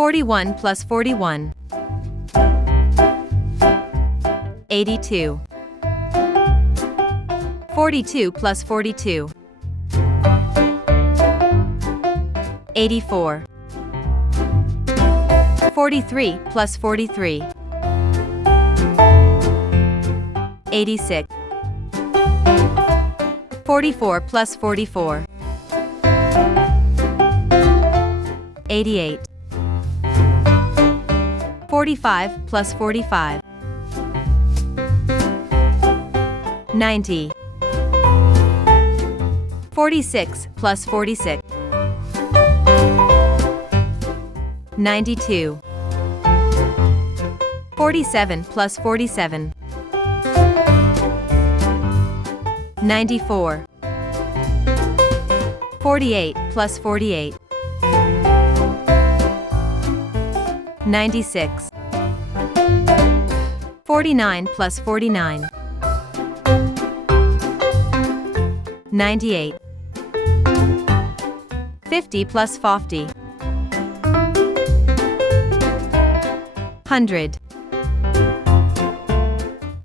41 plus 41. 82. 42 plus 42. 84. 43 plus 43. 86. 44 plus 44. 88. 45 plus 45. 90. 46 plus 46. 92. 47 plus 47. 94. 48 plus 48. 96. 49 plus 49. 98. 50 plus 50. 100.